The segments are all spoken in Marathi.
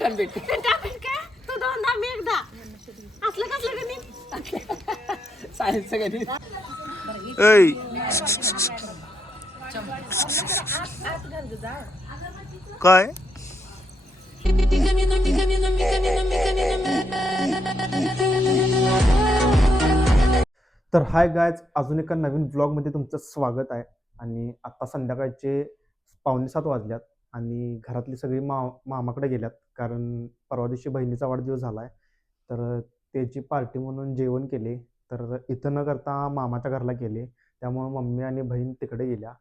मटण भेट का तू दोनदा मी एकदा असलं कसलं गणित सायन्सचं गणित काय तर हाय गायज, अजून एका नवीन ब्लॉगमध्ये तुमचं स्वागत आहे. आणि आत्ता संध्याकाळचे 6:45 वाजल्यात आणि घरातली सगळी मामाकडे गेल्यात, कारण परवा दिवशी बहिणीचा वाढदिवस झाला आहे. तर त्याची पार्टी म्हणून जेवण केले. तर इथं न करता मामाच्या घरला गेले, त्यामुळं मम्मी आणि बहीण तिकडे गेल्या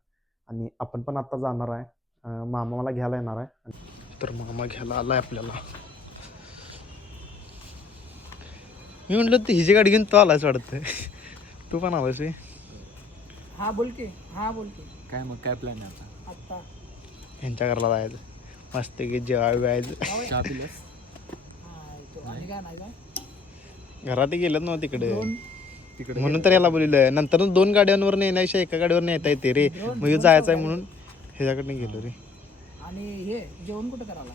आणि आपण पण आत्ता जाणार आहे. मामा मला घ्यायला येणार आहे. तर मामा घ्यायला आला आहे आपल्याला. मी म्हटलं ती हिची गाडी घेऊन तो आलायच वाटतं. तू पण आलायस? हा बोल की. काय मग काय प्लॅन आहे आता? ह्यांच्या घरला जायचं, मस्त की जेवायला जायचं. चहा पिलस आणि काय नाही काय घरात गेलं ना तिकडे, तिकडे म्हणून तर याला बोललं. नंतर 2 गाड्यांवर नेण्यापेक्षा एका गाडीवर नेता येते रे. मग जायचं आहे म्हणून ह्याच्याकडनं गेलो रे. आणि हे जेवण कुठं करायला?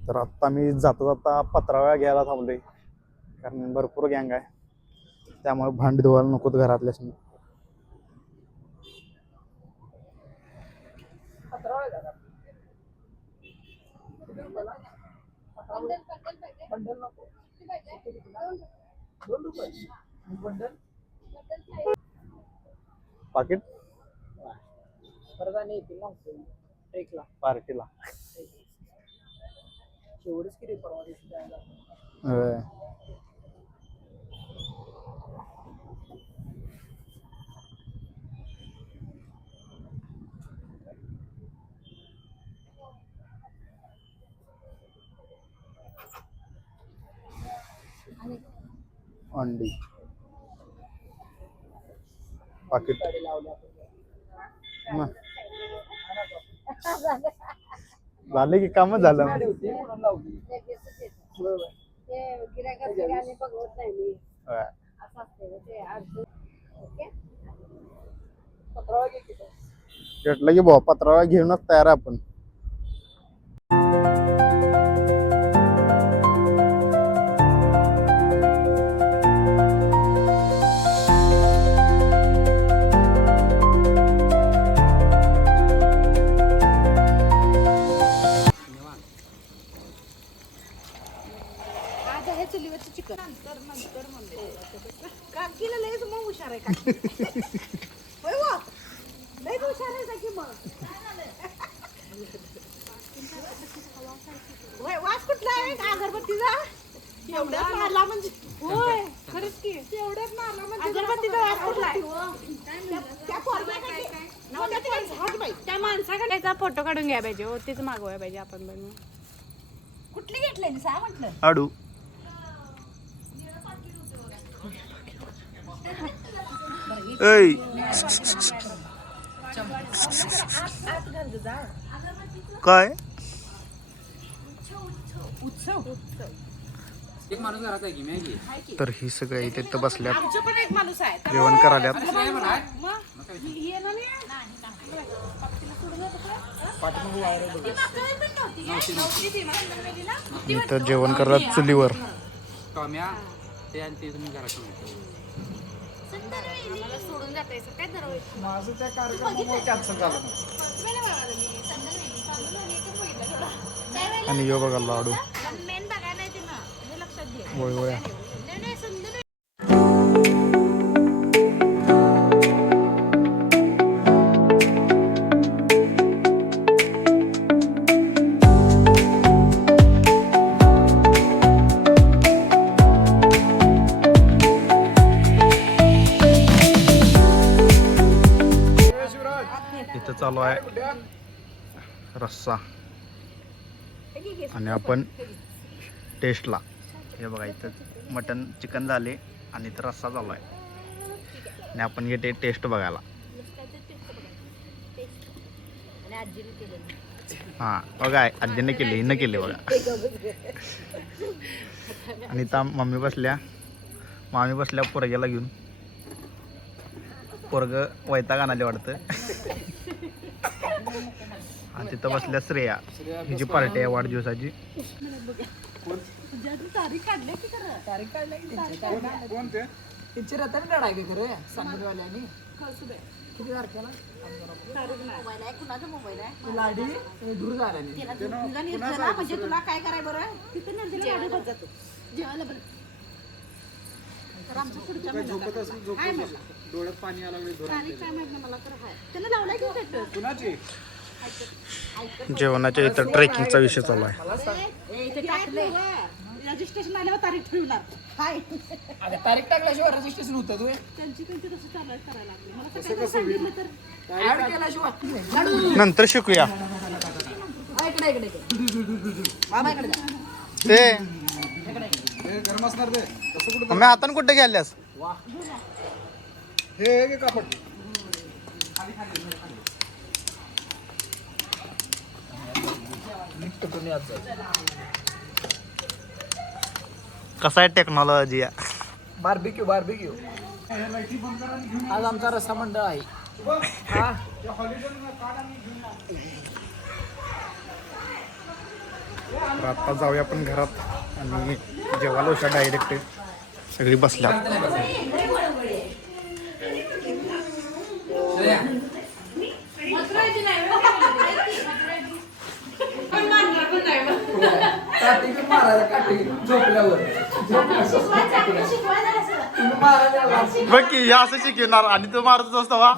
तर आत्ता मी जाता पत्रावळ्या घ्यायला थांबलोय, कारण भरपूर गँग आहे, त्यामुळे भांडी धुवायला नकोत घरातल्याच. पाकिट पार्टीला एवढीच किती परवा दिवशी जायला अंडी पाकिट झाले की कामच झालं. घेतलं की भाऊ, पत्रावळ्या घेऊनच तयार आहे आपण. चुलीवरचं चिकन नंतर काकीला लयच मग हुशार आहे काकी. होय वा, लयच हुशार आहे काकी. मग होय, वास कुठला आहे अगरबत्तीचा? एवढ्यात मारला म्हणजे होय, खरंच की एवढ्यात मारला म्हणजे अगरबत्तीचा वास कुठला आहे? त्या माणसाकडे त्याचा फोटो काढून घ्या पाहिजे. हो, तेच मागवायला पाहिजे आपण बनवून. कुठली घेतलेली सा म्हटलं? आडू काय एक माणूस घरात आहे की मॅगी. तर ही सगळे इथे तर बसल्यात, आमचं पण एक माणूस आहे. जेवण करायल्यात. इथं जेवण करतात चुलीवर. टॉम्या ते आणि ते तुम्ही घरात सोडून जातायचं काय दरवेळी. माझं त्या कार्यक्रमामुळे कॅन्सल झालं. आणि यो बघा लाडू मेन बघायला नाही ते ना, हे लक्षात घे. वळवळ्या. नाही सुंदर. इथं चालू आहे रस्सा आणि आपण टेस्टला. हे बघा इथं मटन चिकन झाले आणि इथं रस्सा चालू आहे आणि आपण येते टेस्ट बघायला. हा बघा आजीने केले हिनं केले बघा. आणि त्या मामी बसल्या पोरग्याला घेऊन. पोरग वैताग आणाले वाटतं. आणि तिथं बसल्या श्रेया, हिची पार्टी आहे वाढदिवसाची. तारीख काढल्या की खरं तारीख काढल्या की तिची रताने लढाई खरं सांगलीवाल्यानी किती तारखेला मोबाईल आहे लाडी दूर झाला म्हणजे तुला काय कराय बरं तिथे नंतर जातो जेवायला बरं. तर आमच्या पुढच्या महिन्यात डोळ्यात पाणी आलं तारीख काय माहित नाही मला तर हाय त्यानं लावलाय की स्टेटस कुणाची जेवणाच्या इथं ट्रेकिंगचा विषय चालू आहे. रजिस्ट्रेशन आल्यावर तारीख ठेवणार हाय तारीख टाकल्याशिवाय रजिस्ट्रेशन होतं तू त्यांची तसं चालू आहे करायला लागली मला सकाळी सांगितलं तर ऍड केल्याशिवाय नंतर शिकूया इकडे इकडे मामा इकडे जा. ते गरम असणार ते तसं कुठं मम्मी हातान कुठे गेल्यास. हे कापड कसा आहे टेक्नॉलॉजी. बार्बिक्यू आज आमचा रस्सा मंडळ आहे. हा तर आता जाऊया आपण घरात आणि जेवायला उशा डायरेक्ट सगळी बसल्या. बघ की हे असं शिकवणार आणि तू मारतच असतो वा.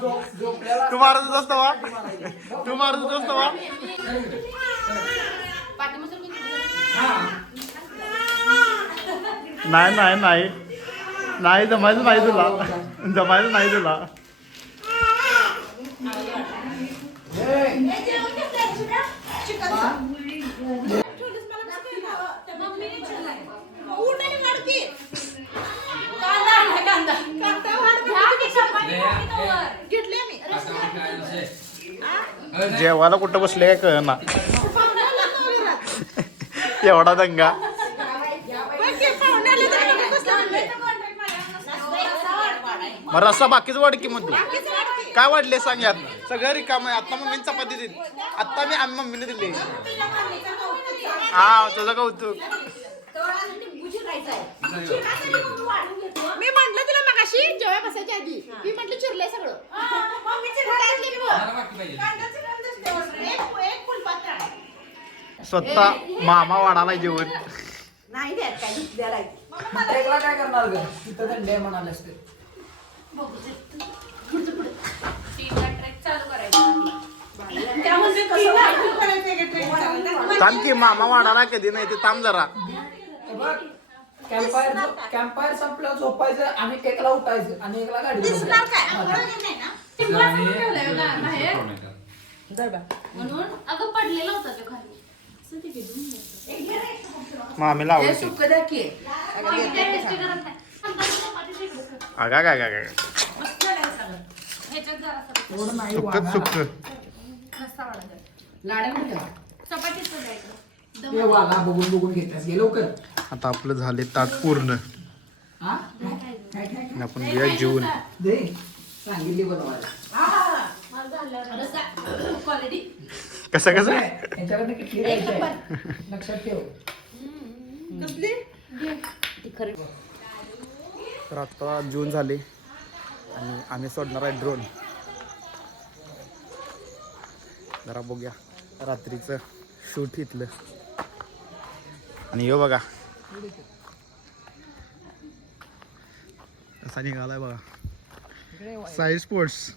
नाही जमायचं नाही तुला. जेवायला कुठं बसले काय कळना. एवढा दंगा. मग रस्सा बाकीच वाढ की मग तू काय वाढले सांग यात. सगळं रिकाम आहे. आता मम्मीने चपाती दिली. आता आम्ही मम्मीने दिली. हा तुझं कौतुक. मी म्हंटल तुला मगाशी जेव्हा बसायच्या आधी मी म्हंटल चिरलंय सगळं स्वतः मामा वाढाला जेवण. नाही द्यात काय द्यायला ट्रेकला काय करणार ग तिथं थंडी आहे म्हणाले असते. थांब की मामा वाढाला कधी नाही ते थांब जरा. कॅम्पायर संपल्यावर झोपायचं आणि एकला उठायचं आणि एकला गाडी म्हणून अगं पडलेला होता तो खाली मामीला आवडते. अगा काय बघून घेतल्यास गे लवकर. आता आपलं झाले ताट पूर्ण. आपण घ्या जेवून. सांगितली बनवायला कसं याच्याकडनं किती लक्षात ठेव. तर आता जून झाले आणि आम्ही सोडणार आहे ड्रोन. जरा बघूया रात्रीचं शूट इथलं. आणि यो बघा कसा निघालाय बघा. साई स्पोर्ट्स.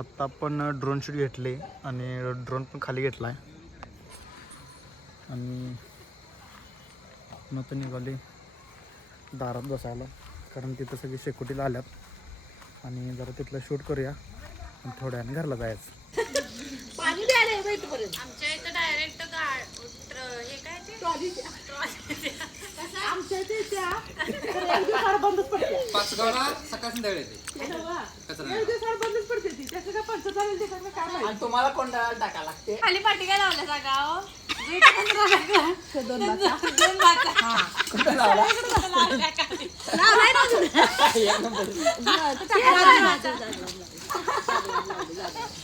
आता आपण ड्रोन शूट घेतले आणि ड्रोन पण खाली घेतला आहे आणि आपण आता निघाले दारात बसायला, कारण तिथं सगळी सिक्युरिटीला आल्यात आणि जरा तिथलं शूट करूया आणि थोड्या वेळाने घरला जायचं. पाणी द्यायला येतं इथपर्यंत. आमच्या इथं डायरेक्ट हे काय ते आमच्या इथे त्या एक दिवसाला बंदच पडते. पाचगावला सकाळ संध्याकाळी येते. एक दिवसाला बंदच पडते ती. त्याचं काय पंच चालेल ते सगळं काय माहिती. आणि तुम्हाला कोणता टाका लागते? खाली पाठी काय लावल्या जागा ते दोन बाचा. कुठं लावला?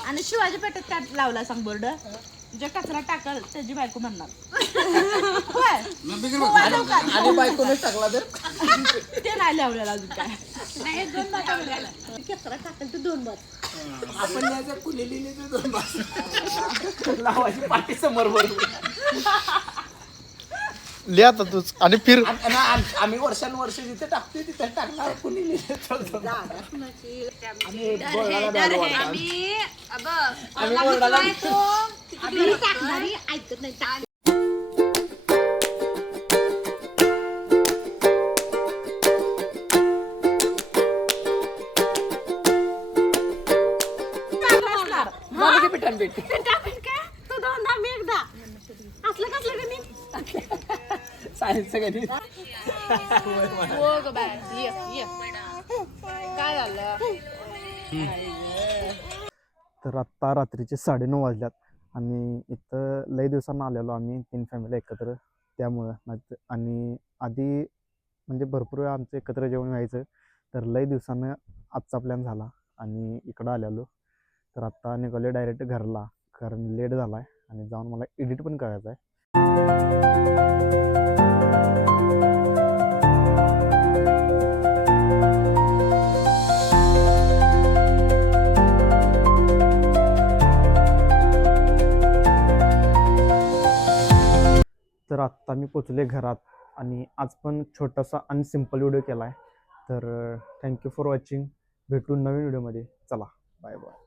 आणि शिवाजी पेठेत काय लावला सांग बोर्ड, जे कचरा टाकल त्याची बायको म्हणणार. होय. आणि बायकोनेच टाकला तर ते नाही लावलेलं अजून काय. नाही दोन बाचा कचरा टाकल ते दोन बाच. आपण याचं कुणी लिहिली तर 2 बास लावायची पाठी समोर बरोबर. लिहा आता तूच आणि फिर. आम्ही वर्षानुवर्ष जिथे टाकतोय तिथे टाकणार, कुणी लिहिले तर आम्ही बोर्डाला आम्ही टाकणारी ऐकत नाही. तू दोनदा मी एकदा असलं कसलं गणित सायन्सचं गणित. हो ग बाय ये काय झालं. तर आत्ता रात्रीचे 9:30 वाजल्यात आणि इथं लई दिवसांना आलेलो आम्ही 3 फॅमिली एकत्र, त्यामुळं आणि आधी म्हणजे भरपूर वेळा आमचं एकत्र जेवण व्हायचं, तर लई दिवसानं आजचा प्लॅन झाला आणि इकडं आलेलो. तर आत्ता निघालो डायरेक्ट घरला, कारण लेट झाला आहे आणि जाऊन मला एडिट पण करायचं आहे. तर आत्ता मी पोचले घरात आणि आज पण छोटासा आणि सिम्पल व्हिडिओ केला आहे. तर थँक्यू फॉर वॉचिंग. भेटू नवीन व्हिडिओमध्ये. चला बाय बाय.